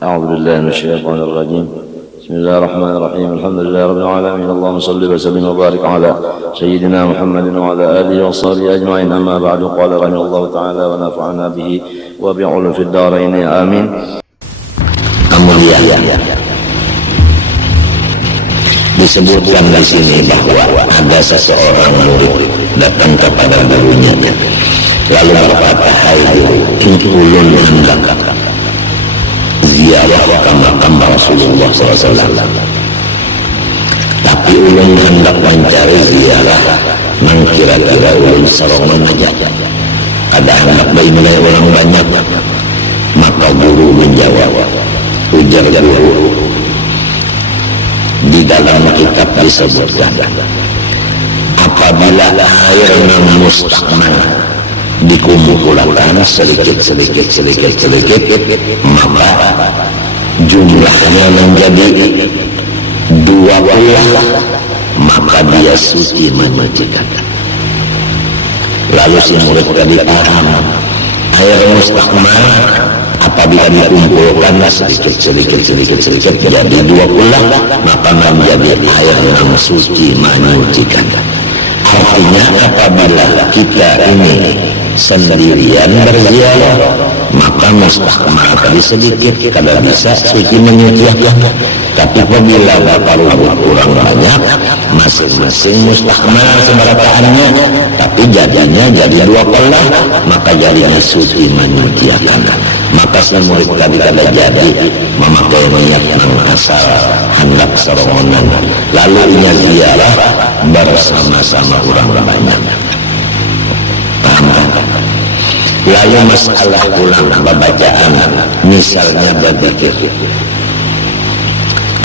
أعوذ بالله من الشيطان الرجيم. بسم الله الرحمن الرحيم. الحمد لله رب العالمين. اللهم صل وسلم وبارك على سيدنا محمد وعلى آله وصحبه أجمعين. أما بعد، قال رحمه الله تعالى ونفعنا به وبعلومه في الدارين آمين. Kemudian disebutkan di sini bahwa ada seseorang murid datang kepada gurunya, lalu berkata, "Hai guru, ulun hendak ziarah ke makam Rasulullah SAW. Tapi ulun hendak mencari ziarah nang kira-kira ulun serongan aja. Ada hendak baimulai orang banyak." Maka guru menjawab, ujar guru, di dalam kitab disebutkan, apabila air nang mustaqman dikumpulkan sedikit, maka jumlahnya menjadi 20, maka dia suci menyucikan. Lalu si murid tadi paham, air mustaqman apabila dikumpulkan sedikit jadi 20, maka menjadi air yang suci menyucikan. Artinya apabila kita ini sendirian berziarah, maka mustahmal kali sedikit kada bisa suci menyucikan. Tapi apabila bapak kurang banyak, masing-masing mustahmal seberataannya, tapi jadinya jadi 20, maka jadinya suci menyucikan. Maka si murid tadi kada jadi memakai minyak nang asal hendak serongonan, lalu inya ziarah bersama-sama orang banyak. Paham? Lalu masalah ulang bacaan, misalnya berzikir,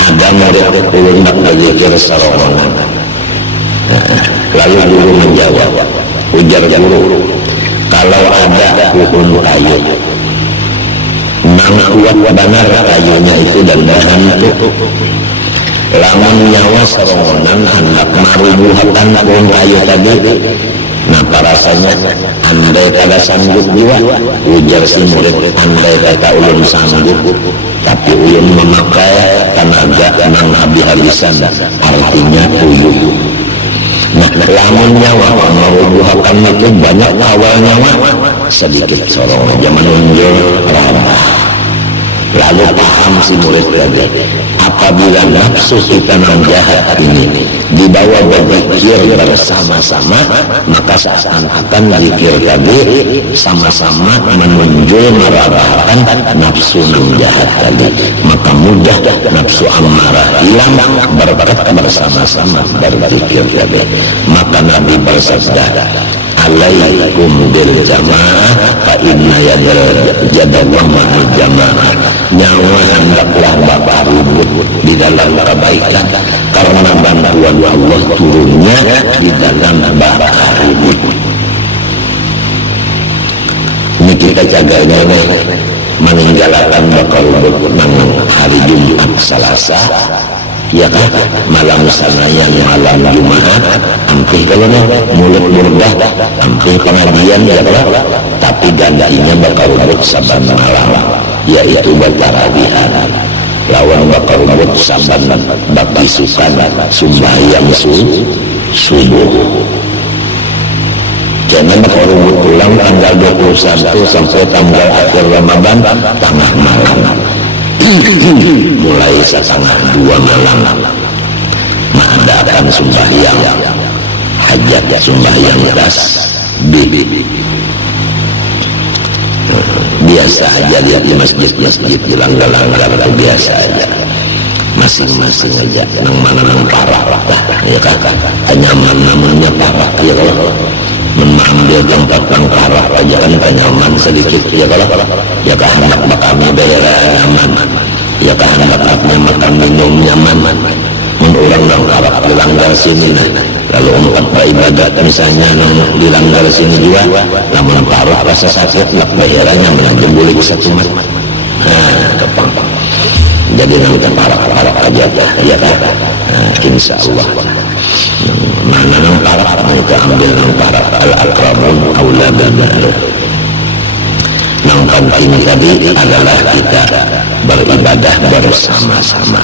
ada murid ulun nak berzikir serongonan, lalu guru menjawab, ujar guru, kalau ada pohon kayu nang kuat benar kayunya itu dan bahan itu, lamun nyawa serongonan hendak marubuhkan pohon kayu tadi, nah rasanya andai kada sanggup juga, ujar si murid, andai kata ulun sanggup tapi ulun memakai tenaga nang habis-habisan, artinya uyuh. Nah lamun nyawa marubuhkan itu banyak, awal nyawa sedikit sorong aja menunjuk ramah. Lalu paham si murid tadi, apabila nafsu kita yang jahat ini dibawa berzikir bersama-sama, maka seakan-akan zikir tadi sama-sama menunjuk merabahkan nafsu yang jahat tadi, maka mudah nafsu amarah hilang berkat bersama-sama berzikir tadi. Maka Nabi bersabda, alaikum bil jamaah fa inna yadallah ma'al jamaah. Nyawa hendaklah bapak ribut di dalam kebaikan, karena bantuan Allah turunnya di dalam bapak ribut. Ini kita jaganya meninggalkan bakal ribut nang hari Jumat Selasa, ya kan, malam sanaya malam Jumat, ampih kalau mulut murdah, ampih pengajian, ya kan, tapi gandainya bakal ribut saban malam, yaitu bertarawihan. Lawan bakal ribut saban bakal sukan sembahyang subuh. Jangan bakal ribut ulang tanggal 21 sampai tanggal akhir Ramadan tengah malam. Mulai setengah 2 malam mengadakan sembahyang hajat, sembahyang tasbih. Biasa aja lihat di masjid di langgar-langgar itu biasa aja, masing-masing aja nang mana nang parah lah, ya kan, kenyaman namanya parah, ya kalau mengambil tempat nang parah aja kan kenyaman sedikit, ya kalau ya kan hendak bakami daerah nyaman, ya kan hendak makan minum nyaman, orang nang parah di langgar sini lalu untuk beribadat misalnya nang di langgar sini juga, namun parah rasa sakit nak bayarannya melajeng boleh bisa cuma kepang. Jadi nang parah aja ya kan, insya Allah mana nang parah kita ambil nang parah, al-aqrabun aula bil ma'ruf. yang penting tadi adalah kita beribadah bersama-sama.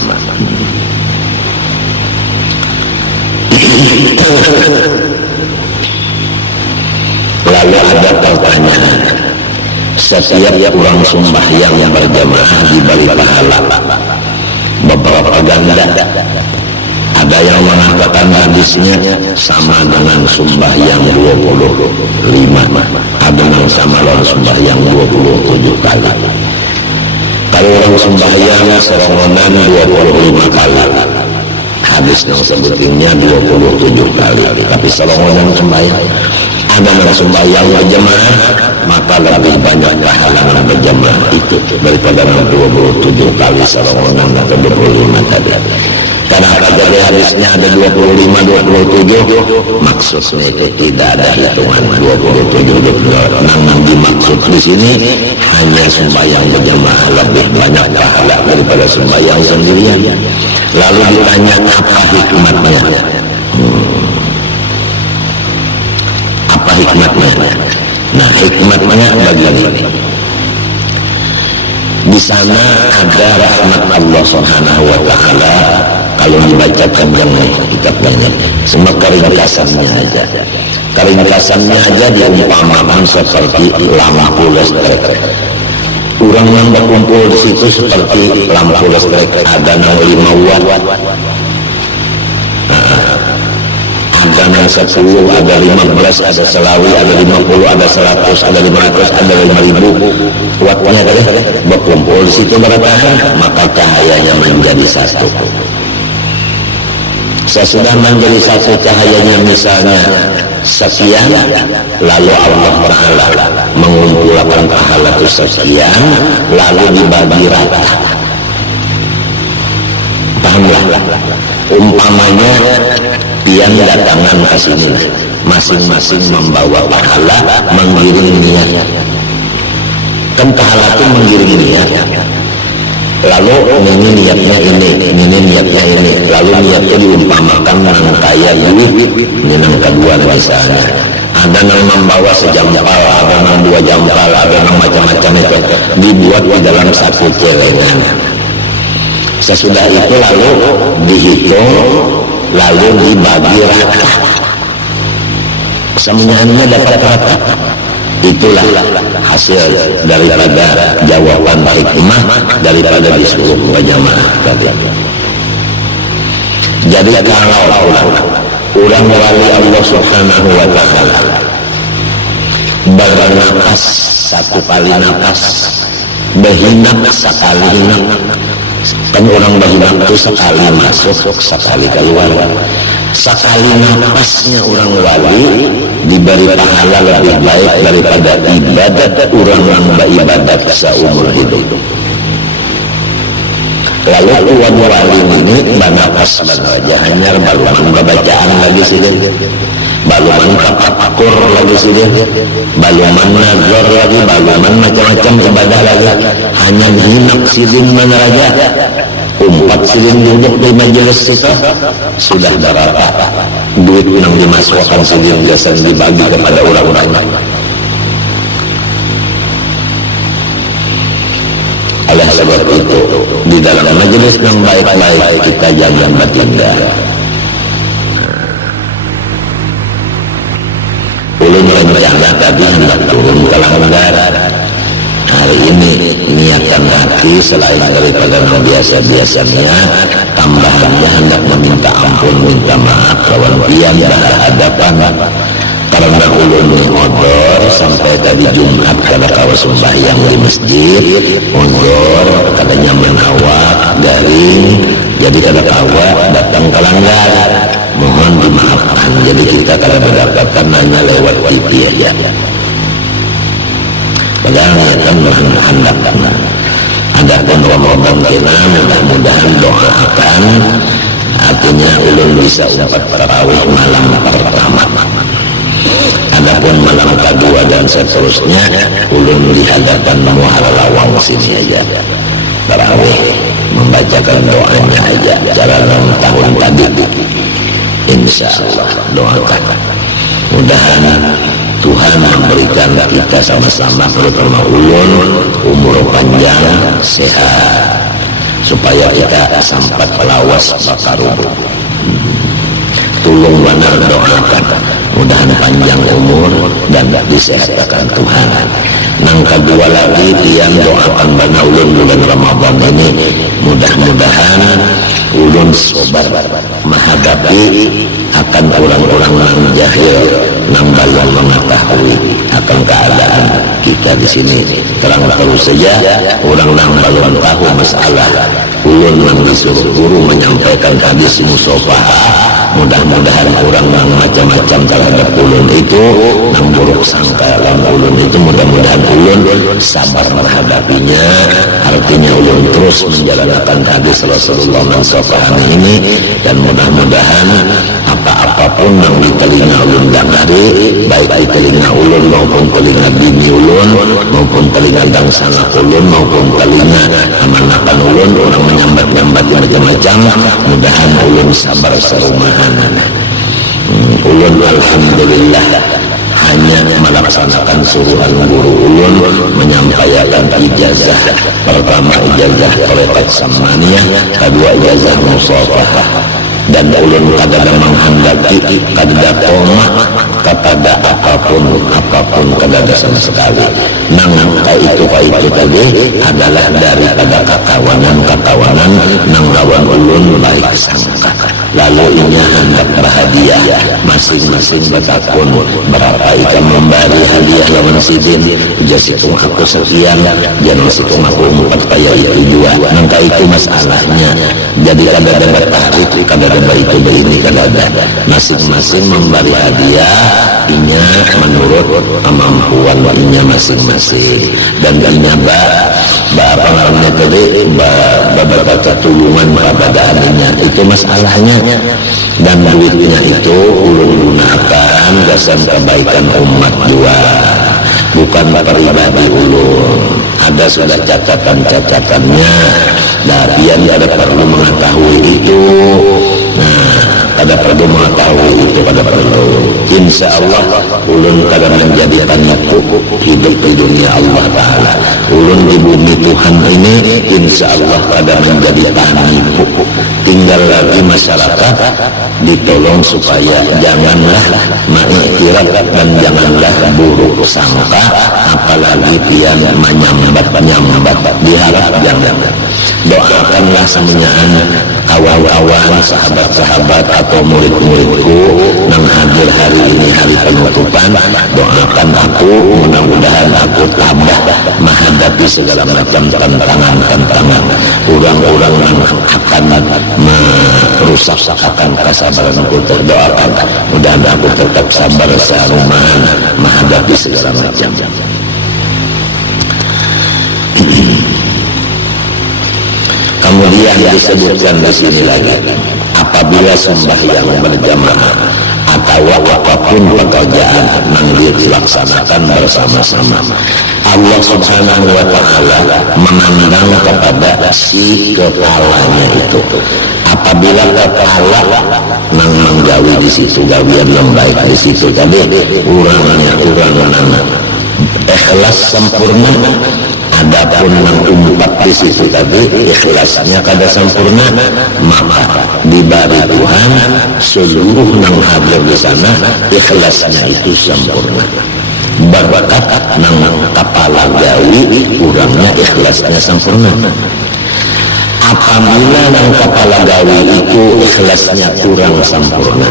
Lalu ada pertanyaan, setiap orang sembahyang yang berjamaah diberi pahala beberapa ganda. Ada yang mengatakan hadisnya sama dengan sembahyang 25, ada yang sama dengan sembahyang 27 kali. Kalau orang sembahyang serongonan 25 kali, hadis yang sebetulnya 27 kali, tapi serongonan sembahyang. Ada yang sembahyang berjamaah, maka lebih banyak pahala berjamaah itu daripada 27 kali serongonan atau 25 tadi. Karena dari hadisnya ada 25, 27, maksudnya itu tidak ada hitungan 27, 28. Yang dimaksud di sini hanya sembahyang berjamaah lebih banyak pahala daripada sembahyang sendirian. Lalu ditanya apa hikmatnya? Apa hikmatnya? Nah, hikmatnya begini. Di sana ada rahmat Allah Subhanahu wa taala. Kalau dibacakan yang kitabnya, semua keringkasannya aja. Keringkasannya aja diumpamakan seperti lampu listrik. Orang yang berkumpul di situ seperti lampu listrik, ada 5 watt, ada 10, ada 15, ada selawi, ada 50, ada 100, ada 500, ada 5.000 wattnya tadi berkumpul di situ bertahan, maka cahayanya menjadi satu. Sesudah menjadi satu cahayanya misalnya sekian, lalu Allah Ta'ala mengumpulkan pahala itu sekian, lalu dibagi rata. Pahamlah? Umpamanya yang datangan ke sini masing-masing membawa pahala, mengiring niat. Kan pahala itu mengiring niat. Lalu ini niatnya ini niatnya ini. Lalu niatnya diumpamakan dengan kaya duit, ini yang kedua misalnya. Ada yang membawa sejampal, ada yang 2 jampal, ada yang macam-macam itu dibuat di dalam satu celengan. Sesudah itu lalu dihitung, lalu dibagi rata. Semuanya dapat rata. Itulah hasil daripada jawaban hikmah daripada disuruh berjamaah tadi. Jadi kalau orang wali Allah Subhanahu wa taala bernapas 1 kali napas, berhinap sekali hinap. Kan orang berhinap itu sekali masuk, sekali keluar. Sekali napasnya orang wali diberi pahala lebih baik daripada ibadat orang yang beribadat seumur hidup. Lalu tuan wali ini bernapas saja, hanya baluman bacaan lagi sini, baluman tafakur lagi sini, baluman nazar lagi, baluman macam-macam ibadah lagi, hanya hinap silin mana aja. 4 silin duduk di majelis kita sudah berapa duit yang dimasukkan silin biasa dibagi kepada orang-orang lain. Oleh sebab itu di dalam majelis yang baik-baik kita jangan bertindak. Ulun rencana tadi hendak turun ke Langgar. Hari ini niatkan hati selain daripada yang biasa-biasanya, tambahannya hendak meminta ampun, minta maaf kawan pian berhadapan. Karena ulun odor sampai tadi Jumat kada kawa sembahyang di masjid, odor katanya menawak garing, jadi kada kawa datang ke Langgar. Mohon dimaafkan, jadi kita kada mendapatkan hanya lewat TV aja. Padahal akan menghendakkan. Adapun Ramadan kita mudah-mudahan doakan, artinya ulun bisa umpat tarawih malam pertama. Adapun malam kedua dan seterusnya ulun di hadapan Muhar Lawang sini aja tarawih, membacakan doanya aja cara 6 tahun tadi. Insya Allah doakan mudahan Tuhan memberikan kita sama-sama terutama ulun umur panjang sehat supaya kita sampai lawas bakarubu. Tulung benar doakan mudahan panjang umur dan disehatkan Tuhan. Nang kedua lagi tiang doakan bana ulun bulan Ramadan ini mudah-mudahan ulun sobar menghadapi akan orang-orang yang jahil nang belum mengetahui akan keadaan kita di sini. Terang terus saja orang yang belum tahu masalah ulun yang disuruh guru menyampaikan hadis musafahah. Mudah-mudahan orang yang macam-macam terhadap ulun itu nang buruk sangka dalam ulun itu mudah-mudahan ulun sabar menghadapinya. Artinya ulun terus menjalankan hadis Rasulullah SAW ini dan mudah-mudahan apa-apapun yang di telinga ulun dengari, baik di telinga ulun maupun telinga bini ulun maupun telinga dangsana ulun maupun telinga amanakan ulun orang menyambat-nyambat macam-macam, mudahan ulun sabar serumahan. Ulun alhamdulillah hanya melaksanakan suruhan guru ulun menyampaikan ijazah. Pertama ijazah tarekat samaniyah, kedua ijazah musafahah. Dan ulun kadada menghendaki kadada koma kepada apapun kadada sama sekali. Nang itu tadi adalah daripada kakawanan nang lawan ulun baik sangka. Lalu ini hendak berhadiah masing-masing bertakun berapa ikan memberi hadiah lawan sidin jasitung aku sekian jangan situng aku 4 kaya itu 2. Nang itu masalahnya jadi kadada bertarik kadada baik ini kadada masing-masing memberi hadiah inya menurut kemampuan inya masing-masing dan inya apa namanya tadi baca tulungan kepada adanya itu masalahnya dan duitnya itu ulun gunakan dasar kebaikan umat juga bukan pribadi ulun. Ada sudah catatan-catatannya dan yang ada perlu mengetahui itu. Kada perlu mengetahui itu, kada perlu. Insya Allah ulun kada menjadikannya hidup di dunia Allah Ta'ala. Ulun di bumi Tuhan ini insya Allah kada menjadi penipu. Tinggal lagi masyarakat ditolong supaya janganlah mengiktiraf dan janganlah buruk sangka, apalagi pian menyambat diharap jangan. Doakanlah semuanya kawan-kawan, sahabat-sahabat atau murid-muridku yang hadir hari ini hari penutupan. Doakan aku mudah-mudahan aku tabah menghadapi segala macam tantangan orang-orang yang akan merusak akan kesabaran aku. Terdoakan mudah-mudahan aku tetap sabar serumahan menghadapi segala macam. Kemudian disebutkan di sini lagi, apabila sembahyang berjamaah atau apapun pekerjaan yang dilaksanakan bersama-sama, Allah Subhanahu wa Ta'ala memandang kepada si kepalanya itu. Apabila kepala nang menggawi di situ, gawian yang baik di situ, jadi orang ikhlas sempurna. Adapun mengumpat di situ tadi ikhlasnya kada sempurna, maka diberi Tuhan seluruh nang hadir di sana ikhlasnya itu sempurna. Berbakat nang kepala gawi kurangnya ikhlasnya sempurna. Apabila nang kepala gawi itu ikhlasnya kurang sempurna,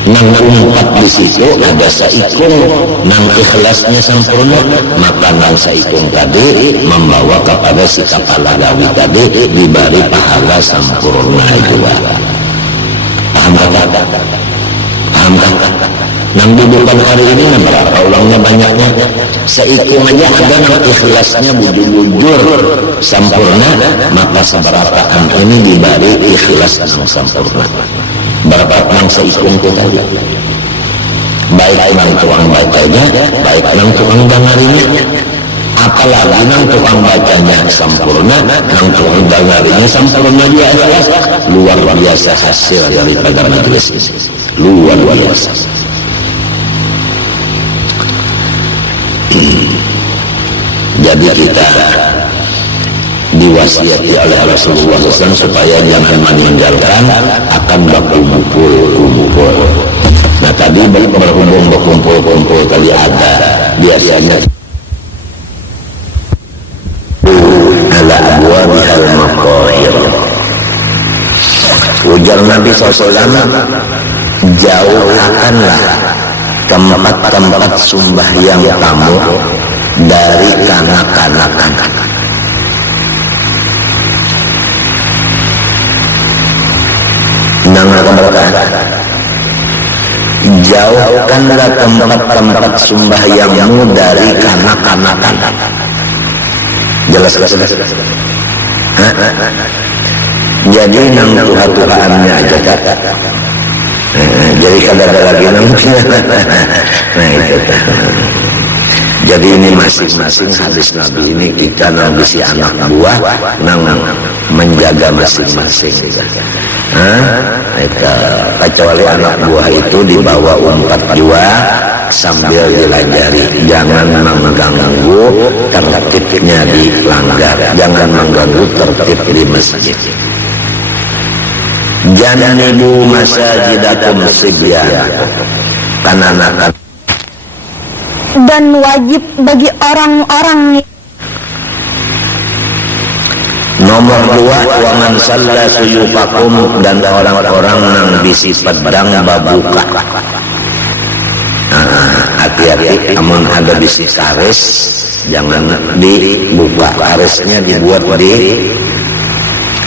nang umpat di situ ada saikung nang ikhlasnya sempurna, maka nang saikung tadi membawa kepada si kepala gawi tadi diberi pahala sempurna juga. Paham kata? Paham kata? Nang dudukan hari ini berapa ulangnya banyaknya, saikung aja ada nang ikhlasnya bujur-bujur sempurna, maka seberapaan ini diberi ikhlas nang sempurna. Berapa nang seikung kita, baik nang tukang bacanya, baik nang tukang dengarinya, apalagi nang tukang bacanya sempurna, nang tukang dengarinya sempurna juga ikhlas, luar biasa hasil daripada majelis, luar biasa. Jadi kita diwasiati oleh Rasulullah SAW supaya jangan meninggalkan akan berkumpul. Nah tadi berhubung berkumpul tadi ada biasanya ala abwabihal maqahir. Ujar Nabi SAW, jauhkanlah tempat-tempat sembahyang kamu dari kanak-kanakan. Jauhkanlah tempat-tempat sembahyangmu dari kanak-kanakan. Jelas. Jadi nang Tuhan-Tuhannya aja kak. Jadi kada ada lagi nang. Nah itu. Jadi ini masing-masing hadis Nabi ini kita nang bisi anak buah nang menjaga masing-masing. Kecuali anak buah itu dibawa umpat jua sambil dilajari, jangan mengganggu tertibnya dilanggar, jangan mengganggu tertib di masjid. Jangan ibu masajidakum sibyan, kanak-kanak. Dan wajib bagi orang-orang. Nomor 2, wa man salla suyufakum, dan orang-orang yang bisi pedang babuka. Hati-hati, amun ada bisi karis jangan dibuka, karisnya dibuat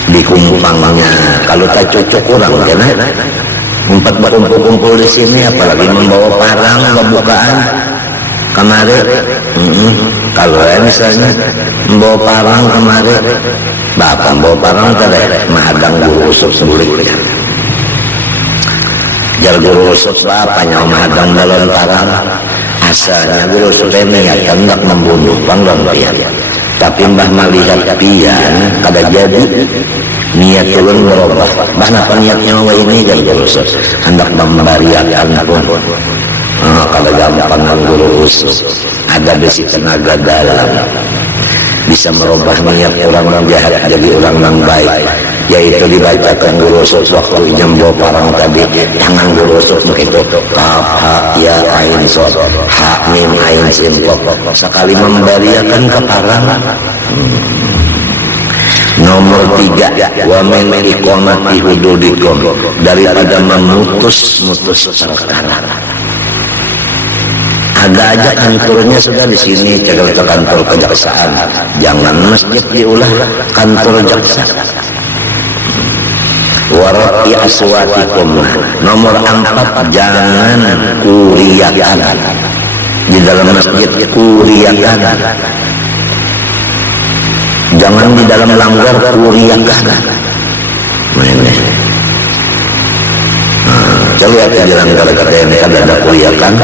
di kumpangnya. Kalau tak cocok kurang karena empat berkumpul-kumpul di sini, apalagi membawa parang kebukaan kemarin. Kalau misalnya membawa parang kemarin, bapak membawa parang tadi mahadang guru usuk sebulik. Jar guru usuk bapak nyawa mahadang balon parang. Asalnya guru usuk niat hendak membunuh pangdam pian, tapi mbah melihat pian kada jadi, niat turun berubah. Mbah napa niatnya ini jar guru usuk hendak membariakan pun. Kalau gampang guru usus ada besi tenaga dalam bisa merubah niat orang jahat jadi orang yang baik, yaitu dibacakan guru usus waktu jembo parang tadi. Jangan guru usus begitu kaf ha ya ain sod ha mim ain sin kok sekali membariakan ke parang. Nomor 3, wa min iqamati hududikum, daripada memutus perkara. Ada aja kantornya sudah di sini, cekal ke kantor kejaksaan. Jangan masjid diulah kantor jaksa. Warati aswatikum. Nomor 4, jangan kuriakan di dalam masjid, kuriakan. Jangan di dalam langgar kuriakan. Lihat di langgar katanya kan ada kuriakan.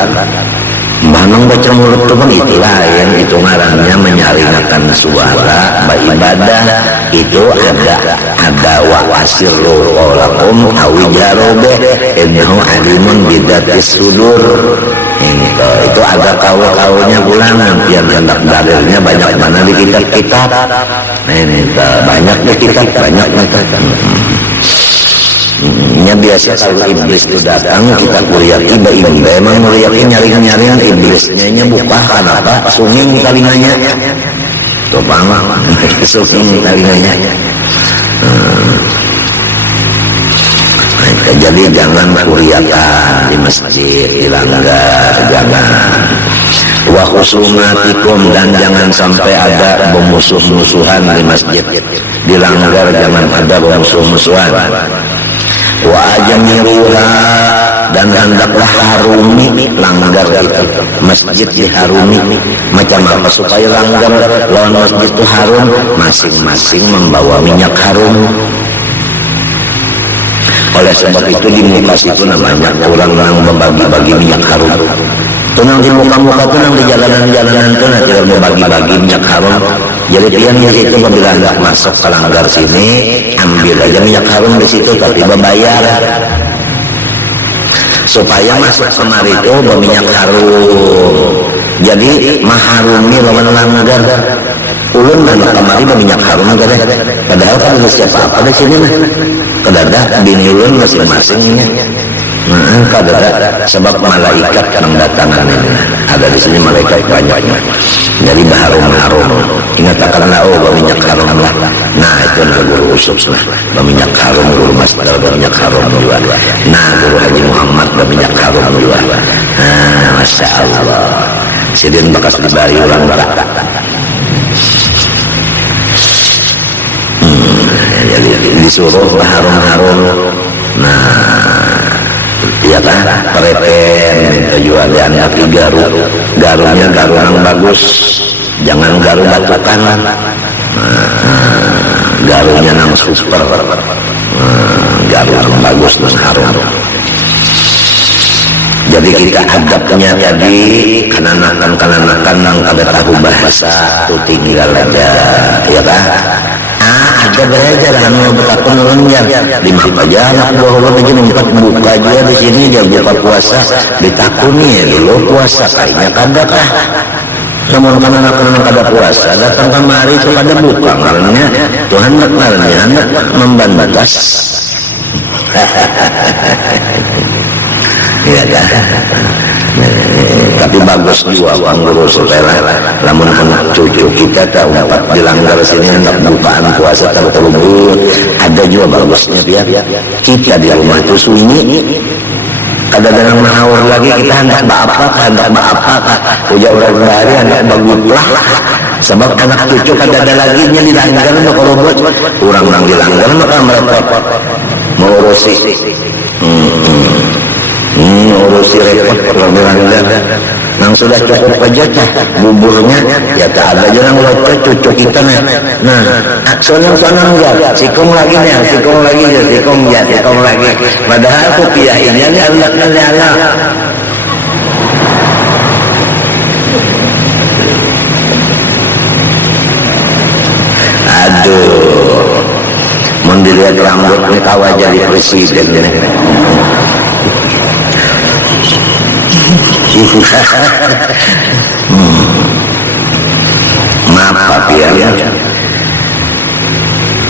Manong baca mulut teman itu lain, itu ngarannya menyaringakan suara beribadah. Itu ada wa asirru qawlakum awi jarobe innahu alimun bidatis sudur. Itu ada kau-kaunya ulangan biar hendak dalilnya banyak mana di kitab-kitab. Ini banyak di kitab, banyak nya biasa kalau iblis itu datang kita kuliah iba memang kuliahnya nyaring-nyaring iblisnya nya buka kenapa sunging kalinganya tuh bang sunging kalinganya. Jadi jangan kuliahkan di masjid, di langgar, jangan. Wa khusumatikum, dan jangan sampai ada bermusuh-musuhan di masjid, di langgar jangan ada bermusuh-musuhan. Wa ajamiruha, dan hendaklah harumi langgar itu, masjid diharumi. Macam apa supaya langgar lawan masjid itu harum? Masing-masing membawa minyak harum. Oleh sebab itu di muka situ namanya orang yang membagi-bagi minyak harum. Tenang di muka-muka, tenang di jalanan-jalanan itu nanti membagi-bagi minyak harum. Jadi pian di situ apabila hendak masuk ke langgar sini, ambil aja minyak harum di situ tapi berbayar. Supaya masuk kemari itu berminyak harum. Jadi maharumi lawan langgar ulun dan kamari minyak harum kan, padahal kan ada siapa apa di sini mah kedadak bini ulun masing-masing ini. Kadada sebab malaikat yang mendatangkan ini ada di sini malaikat banyak. Jadi harum ingat akan minyak harum lah. Nah itu adalah guru usuk lah, minyak harum, guru Masdar minyak harum juga. Nah guru Haji Muhammad minyak harum juga. Masya Allah. Sidin bekas dibari ulang berak. Jadi disuruh harum. Nah iya kan, pereten tujuan tapi garunya garu yang bagus, jangan garu batukan. Garunya yang super, garu yang bagus dan harum. Jadi kita adabnya jadi kananakan yang kada tahu bahasa itu tinggal aja, ya kan? Ada belajar anu betapun ulunnya di mata jalan bahwa begini empat buka juga di sini dia buka puasa ditakuni ya dulu puasa kayaknya kada kah namun karena kada puasa datang kemari itu kada buka karena Tuhan hendak membantas. Iya kan. Tapi bagus juga Bang Guru supaya lamun cucu kita tahu dapat dilanggar sini hendak bukaan puasa terlebur. Ada juga bagusnya biar kita di rumah itu sunyi. Kadang-kadang menawar lagi kita hendak hendak ujar orang dari hendak baguslah. Sebab anak cucu kadang-kadang lagi nya dilanggar untuk robot. Orang dilanggar maka mereka mengurusi. Urusi repot kalau dilanggar nang sudah cukup aja buburnya ya tak ada aja nang locok cucu kita nah sonang enggak sikung lagi padahal kopiah ini anaknya aduh mau dilihat rambutnya kawa jadi presiden maaf ya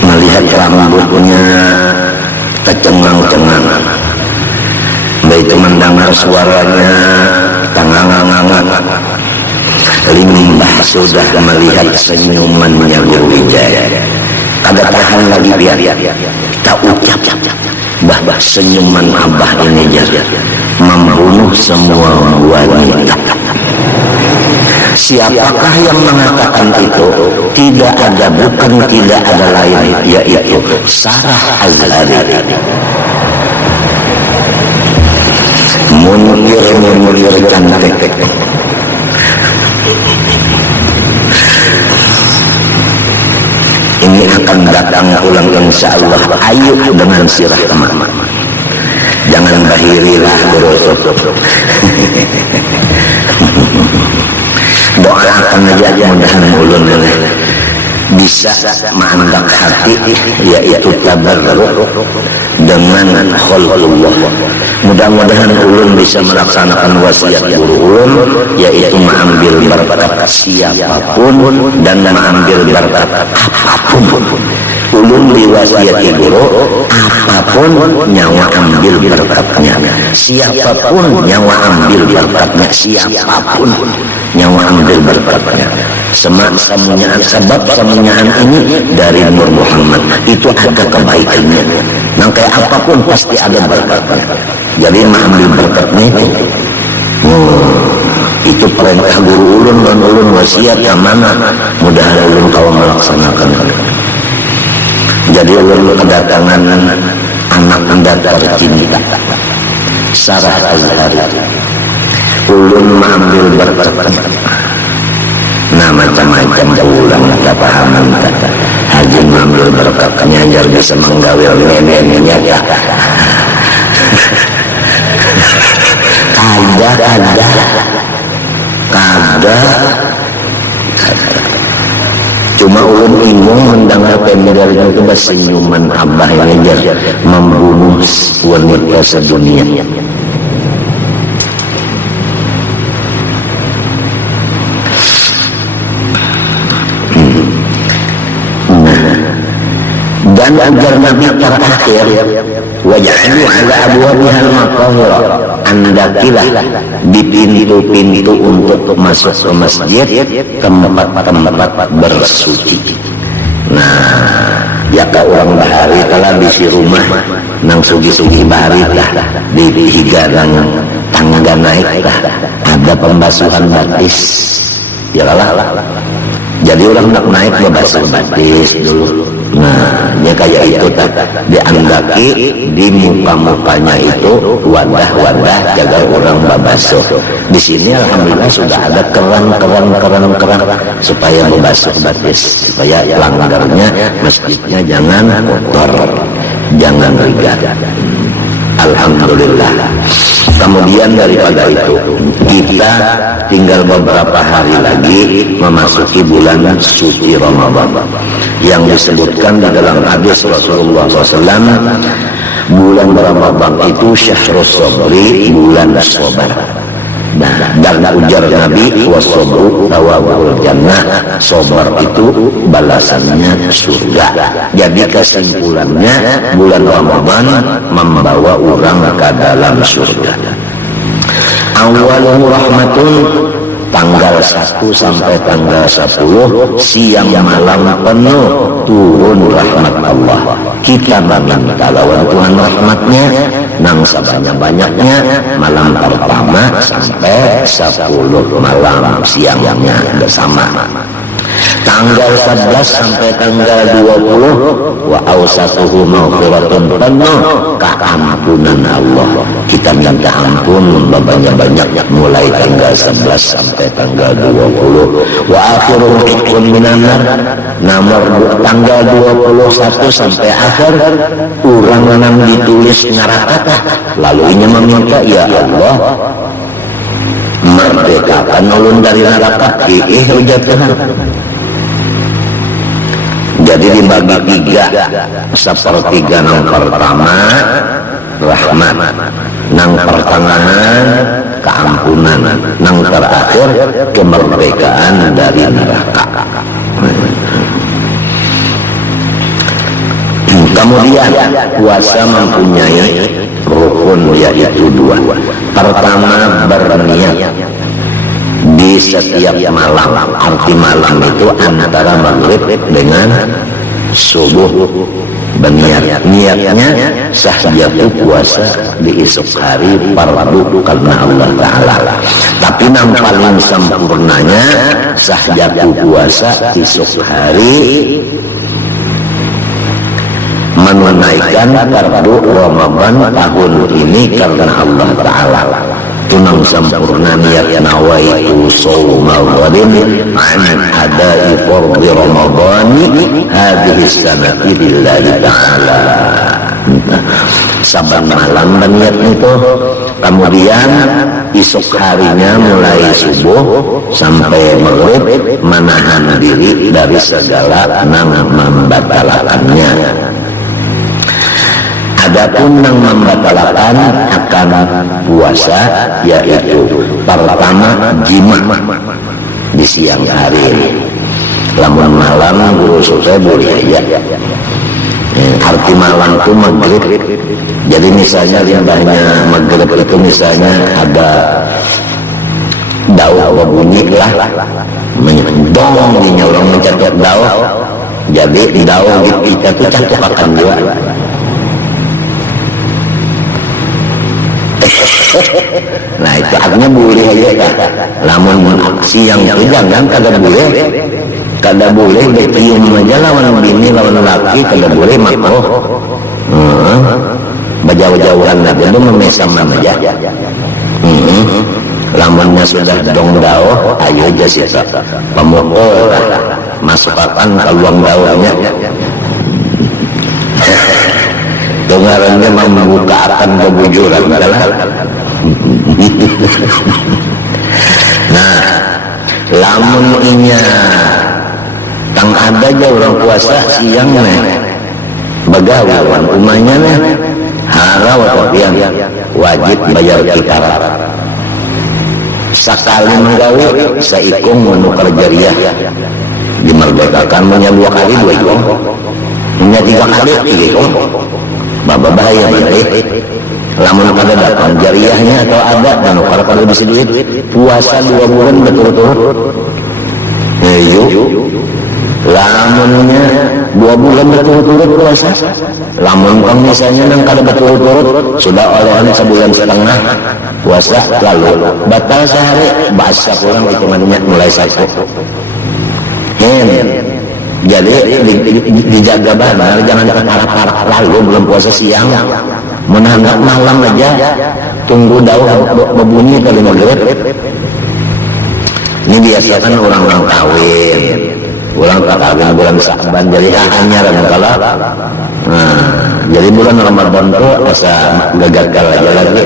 melihat rambutnya kecengang-cengang begitu mendengar suaranya tangangan limbah sudah melihat senyumannya Guru Wijaya kada tahan lagi biar tak ucap bahwa senyuman Abah ini membunuh semua wanita. Siapakah yang mengatakan itu? Tidak ada lain yaitu Sarah Azhari. Munir cantik. Ini akan datang ulang insyaallah ayu dengan sirah teman. Jangan bahirilah Guru. Doakan aja mudah-mudahan ulun bisa mengangkat hati yaitu tabarruk dengan khalqullah. Mudah-mudahan ulun bisa melaksanakan wasiat guru ulun yaitu mengambil berkat siapapun dan mengambil berkat apapun. Ulun diwasiati guru apapun nyawa ambil berkatnya, siapapun nyawa ambil berkatnya, siapapun nyawa ambil berkatnya. Sebab semuanya ini dari Nur Muhammad itu ada kebaikannya. Nah kayak apapun pasti ada berkatnya. Jadi mengambil berkatnya itu perintah guru ulun dan ulun wasiat yang mana mudah-mudahan ulun kau melaksanakan. Jadi ulun kedatangan anak anda tercinta Sarah Azhari. Ulun mengambil berkat. Nah macam-macam ulang kepahaman kata Haji mengambil berkatnya ajar bisa menggawil neneknya ya. Kada cuma ulun bingung mendengar pembicaraan itu senyuman Abah yang ajar membunuh wanita sedunia. Dan ujar Nabi terakhir, waj'alu ala abwabihal maqahira, andakilah di pintu-pintu untuk masuk ke masjid tempat-tempat bersuci. Nah, ya ka orang bahari telah bisi rumah nang sugi-sugi bahari lah di higarang tangga naik lah ada pembasuhan batis. Ya lah. Jadi orang nak naik ngebasuh batis dulu. Nah, ya kayak itu tak diandaki di muka-mukanya itu wadah-wadah jaga orang babasuh. Di sini alhamdulillah sudah ada keran supaya membasuh batis, supaya langgarnya masjidnya jangan kotor, jangan rigat. Alhamdulillah. Kemudian daripada itu kita tinggal beberapa hari lagi memasuki bulan suci Ramadan yang disebutkan di dalam hadis Rasulullah SAW, bulan Ramadan itu syahrus sabri, bulan sabar. Nah, dan ujar Nabi, wasabru thawabul jannah, sabar itu balasannya surga. Jadi kesimpulannya bulan Ramadan membawa orang ke dalam surga. Awalul rahmatun, tanggal 1 sampai tanggal 10 siang malam penuh turun rahmat Allah. Kita meminta lawan Tuhan rahmatnya nang sebanyak-banyaknya malam pertama sampai 10 malam siangnya bersama. Tanggal 11 sampai tanggal 20 wa awsatuhu maghfiratun, penuh keampunan Allah. Kita minta ampun banyak-banyak mulai tanggal 11 sampai tanggal 20. Wa akhirul iqun minan nar, nomor tanggal 21 sampai akhir urang nang ditulis neraka. Lalu ini meminta, ya Allah merdekakan ulun dari neraka. Hujatna. Jadi dibagi 3, sepertiga nang pertama rahmat, nang pertengahan keampunan, nang terakhir kemerdekaan dari neraka. Kemudian puasa mempunyai rukun, yaitu 2. Pertama berniat di setiap malam. Arti malam itu antara maghrib dengan subuh berniat. Niatnya sah jatuh puasa di esok hari fardu karena Allah Ta'ala. Tapi yang paling sempurnanya sah jatuh puasa esok hari menunaikan fardu Ramadan tahun ini karena Allah Ta'ala. Tunang sempurna niat nawaitu shaumal ghadin an adai fardhi ramadhani hadhihi sanati lillahi ta'ala. Saban malam berniat itu, kemudian esok harinya mulai subuh sampai maghrib menahan diri dari segala nang membatalkannya. Adapun yang membatalkan akan puasa yaitu pertama jima di siang hari. Lamun malam guru saya boleh ya. Arti malam itu maghrib. Jadi misalnya limbahnya maghrib itu misalnya ada daun bunyi lah, dong dinyolong mencatat daun. Jadi daun kita itu cacapakan juga. Nah itu artinya boleh aja kan. Lamun aksi yang itu jangan kada boleh ditium aja lawan bini lawan laki, kada boleh makruh. Berjauh-jauhan aja itu memesaman aja. Lamunnya sudah dong dao, ayo aja sih pemukul masukkan keluang daunnya. Dengarannya membuka akan kebujuran adalah. Nah, lamun inya tang ada aja orang puasa siang nih begawan umanya nih harau atau tiang wajib bayar kitarat. Sekali menggawe seikung menukar jariah, dimerdekakan punya 2 kali 2 ikung, punya 3 kali ada gitu bahaya bener lamun kada datang jariahnya atau ada dan kalau bisa duit puasa 2 bulan berturut-turut yuk lamunnya 2 bulan berturut-turut puasa lamun kang misalnya nang kada berturut-turut sudah oleh sebulan setengah puasa lalu batal sehari bahasa kurang hitungannya mulai satu jadi dijaga benar jangan parah-parah lalu belum puasa siang menanggap malam aja tunggu daun berbunyi kali maghrib ini biasakan orang-orang kawin bulan Sa'ban jadi hanya kalau jadi bulan Ramadan itu asa gagal aja lagi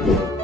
Benar.